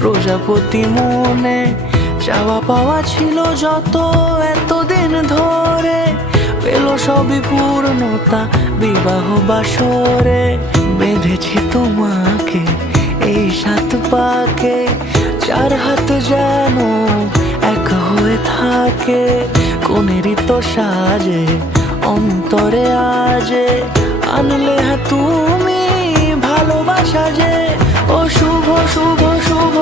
প্রজাপতি মনে চাওয়া পাওয়া ছিল যত এতদিন ধরে, পেল সবই পূর্ণতা বিবাহ বাসরে। বেঁধেছি তোমাকে এই 7 পাকে, 4 হাত যেন এক হয়ে থাকে। কোনেরই তো সাজে অন্তরে আজে, আনলে হ্যাঁ তুমি ভালোবাসা যে। ও শুভ শুভ শুভ